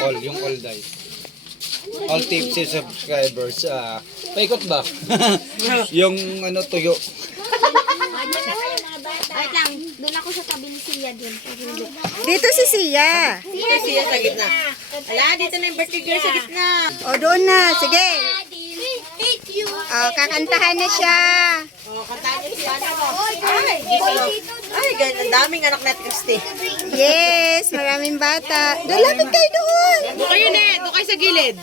All, yung all guys. All tipsy subscribers. Paikot ba? Yung ano, tuyo. Wait lang, doon ako sa tabi ni Sia din. Dito si Sia. Siya sa gitna. Ala, dito na yung birthday girl sa gitna. O, doon na. Sige. Hate you. O, kakantahan na siya. Oh, kantahan niyo si Ana mo. Ay, ganyan. Ang daming anak natin kasi. Yes, maraming bata. Doon, lapit kayo doon. Doon kayo na. Doon kayo sa gilid.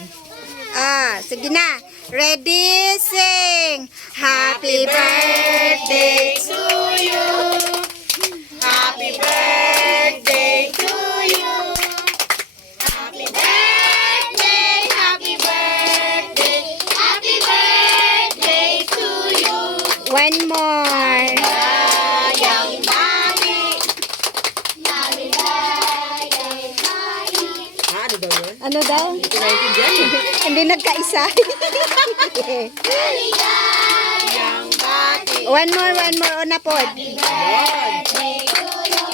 Sige na. Ready, sing. Happy birthday to you. Happy birthday to you. Happy birthday, happy birthday, happy birthday to you. One more. Yang mami. Ano daw yun? Ano daw? Hindi ko naintindihan eh. Hindi nagkaisa. Yang bati. One more o na po. Happy birthday to you.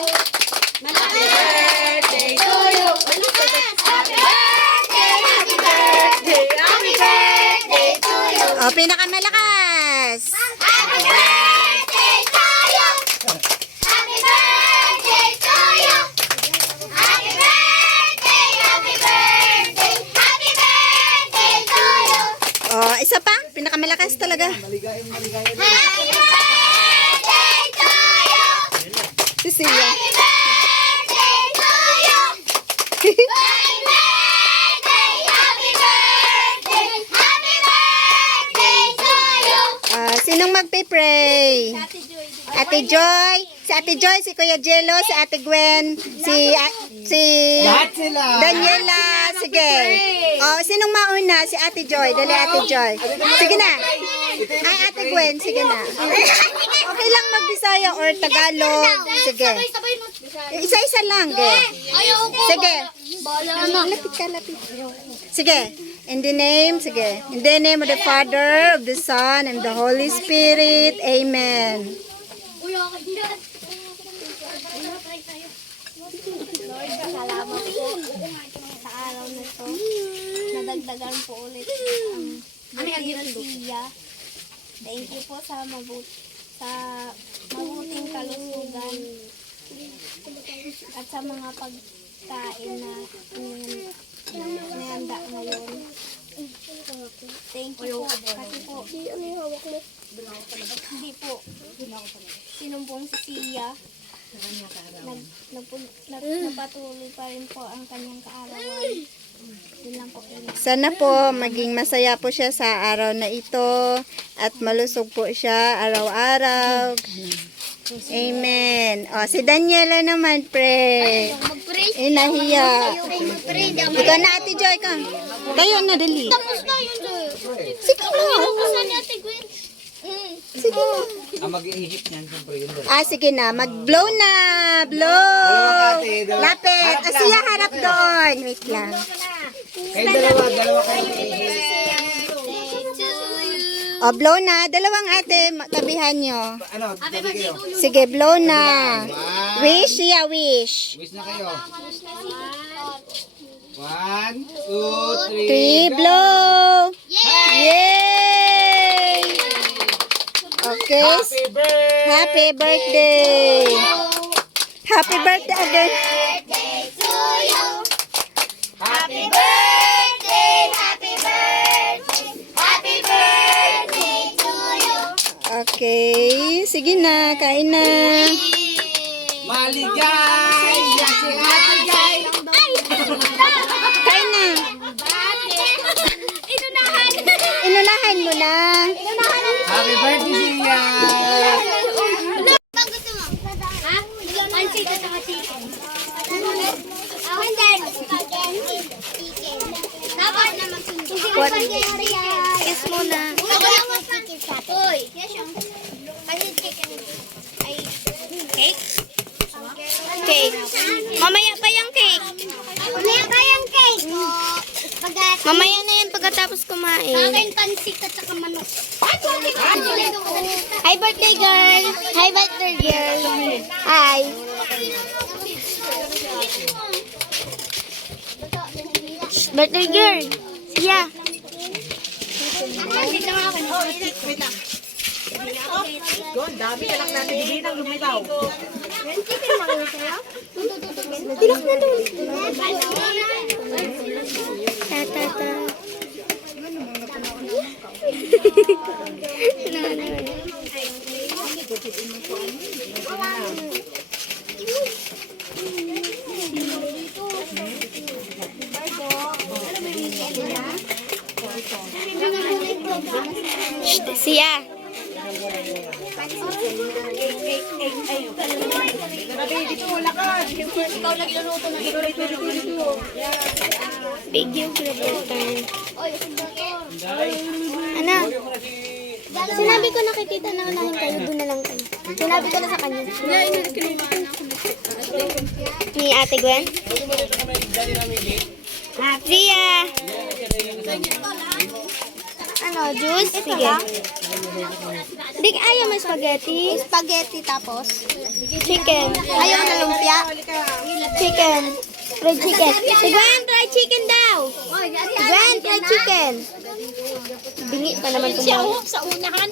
Happy birthday to you. Happy birthday, happy birthday, happy birthday to you. O, pinakamalakas. Happy birthday to you. Happy birthday to you. Happy birthday, happy birthday, happy birthday to you. O, isa pa. Pinakamalakas talaga. Happy birthday to you. Si Sia. Happy birthday to you. Happy birthday, happy birthday, happy birthday to you. Sinong magpe-pray? Ate Joy. Si Ate Joy, si Kuya Jello, si Ate Gwen, si Daniela. Sige. Sinong mauna? Si Ate Joy. Dali, Ate Joy. Sige na. Ay, Ate Gwen. Sige na. Okay lang mag-Bisaya or Tagalog. Sige. Sabay mo. Isa-isa lang. Ayaw ko. Sige. Bala na. Lapit ka, lapit. Sige. In the name of the Father, of the Son, and the Holy Spirit. Amen. Kuya, kailan? Lord, salamat po sa araw na to. Nadagdagan po ulit ang Siya. Thank you po sa mabuting kalusugan at sa mga pagkain na nihanda ngayon. Thank you po kasi po hindi po sinumbong si Sia. Napatuloy pa rin po ang kanyang kaarawan. Yun lang po. Sana po maging masaya po siya sa araw na ito at malusog po siya araw-araw. Amen. O, si Daniela naman, pray. Nahiya. Ikaw na, Ate Joy, ka. Tayo na, dali. Tapos na yun, Joy. Sige na. Tapos na ni Ate Gwen. Sige na. Mag-ihip niyan, siyempre yun. Sige na. Mag-blow na. Blow. Lapit. Siya harap doon. Wait lang. Kayo dalawa kayo. O, blow na. Dalawang ate, tabihan nyo. Ano, tabi kayo. Sige, blow na. Wish siya, wish. Wish na kayo. 1, 2, 3, 3, blow. Yay! Okay. Happy birthday. Happy birthday again. Birthday to you. Happy birthday, happy birthday, happy birthday to you. Okay. Sige na, kain na. Maligay! Yasi maligay! Kain na. Inunahan. Inunahan mo na. Happy birthday, Sia! Pag gusto mo. Ha? Pansit at saka chicken. Ako din. Chicken. Dapat na magsundo. What? Kiss mo na. Ako lang mag-chicken sa atin. Uy. Yes, yung. Kasi chicken. Ay. Cake? Cake. Mamaya pa yung cake. Mamaya pa yung cake. Mamaya na yan pagkatapos kumain. Sa akin, pansit at saka manok. Hi, birthday girl. Hi, birthday girl. Hi. Birthday girl. Siya. Wait lang. Doon, dami anak natin. Hindi nang lumitaw. Tilak na doon. Ta. Siya. Bigyan ko na time. Ano? Sinabi ko na kay tita na unahin kayo, doon na lang kayo. Sinabi ko na sa kanya. Ni Ate Gwen? Ria! Ano, juice? Sige. Di, ayaw may spaghetti? Spaghetti tapos? Chicken. Ayaw na lumpia? Chicken. Fried chicken. Si Gwen, fried chicken daw. Si Gwen, fried chicken. Bingi pa naman tumawa. Sa unahan.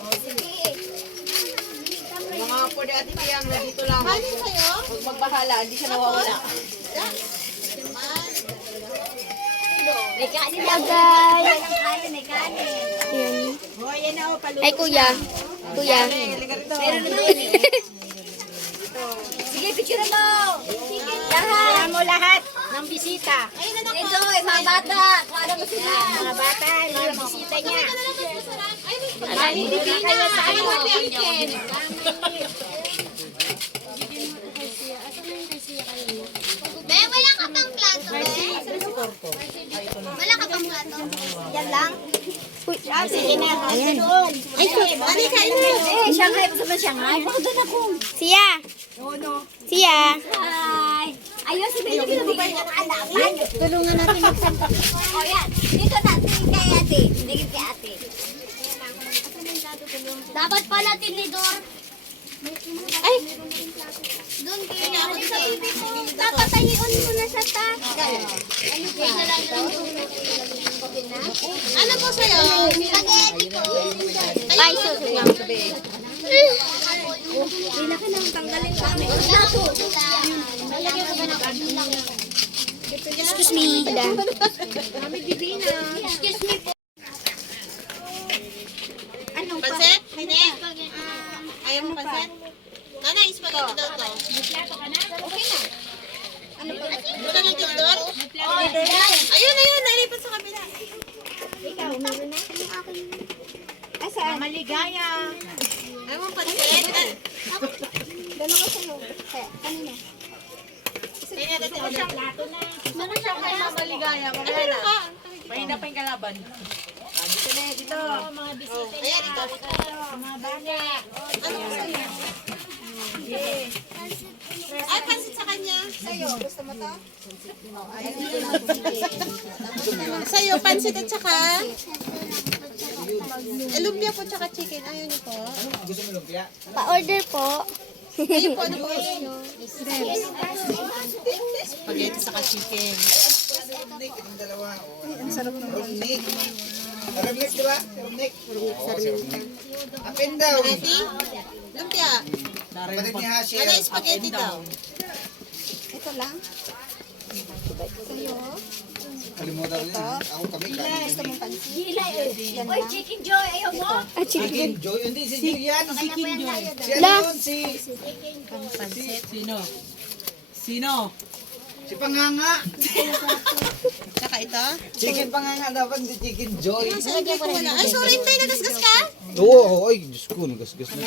Mga po di ati tiyang na dito lang. Huwag magbahala, hindi siya nawawala. Bagay. Ay, kuya. Kuya. Sige, picture mo! Lahat! mo lahat ng bisita. Ito, mga bata. Para mo sila. Mga bata, mga bisita niya. Hindi kayo sa ano. Be, wala ka pang plato, be. Wala ka pang plato. Yan lang. Sige na. Ayan. Ay, ano kain mo? Eh, Shanghai. Gusto mo Shanghai? Baka doon ako. Siya. Siya. Hi. Ayun, si Bella. Tulungan natin magsampa. O yan. Dito na. Tingin kay ate. Tingin kay ate. Dapat pala tinidor. Ay! Doon kayo. Papatayin mo na sa ta. Ano po sa'yo? Spaghetti po. Ay, susunod lang. Hindi ka nang tanggalin kami. Excuse me. Excuse me po. Pansit? Hindi. Ayaw mo pansit? Nanay, spaghetti daw to. Okay na. Wala ng tindor? Ayun, nailipat sa kabila. Ikaw, meron na? Asaan? Maligaya. Ayaw mo pansit? Dalawa sa'yo. Kanina. Kaya natin mo siya. Plato na. Ano siya kay Mama Ligaya? Mamaya na. Mahina pa yung kalaban. Dito na, dito. Mga bisita Ayan, ito. mga bata. Ano mo sa'yo? Ay, pansit sa kanya. Sa'yo, gusto mo to? Sa'yo, pansit at saka? Lumpia po tsaka chicken. Ayaw niyo po? Gusto mo lumpia? Pa-order po. Ayun po, ano po gusto niyo? Spaghetti saka chicken. Nick, itong dalawa. Ang sarap ng Nick. Sarap Nick, di ba? Sarap Nick. Oo, sarap Nick. Up and down. Spaghetti? Lumpia? Kapatid ni Hashi. Ano yung spaghetti daw? Ito lang. Kalimutan ko yun. Ako kami. Gila eh. Oy, Chicken Joy, ayaw mo? Chicken Joy. Hindi, si Joy yan. Chicken Joy. Si ano La. yun? Sino? Si Panganga. Tsaka ito? Chicken Panganga dapat si Chicken Joy. Ay, sorry, hindi. Nagasgas ka? Oo, ay, Diyos ko, nagasgas na.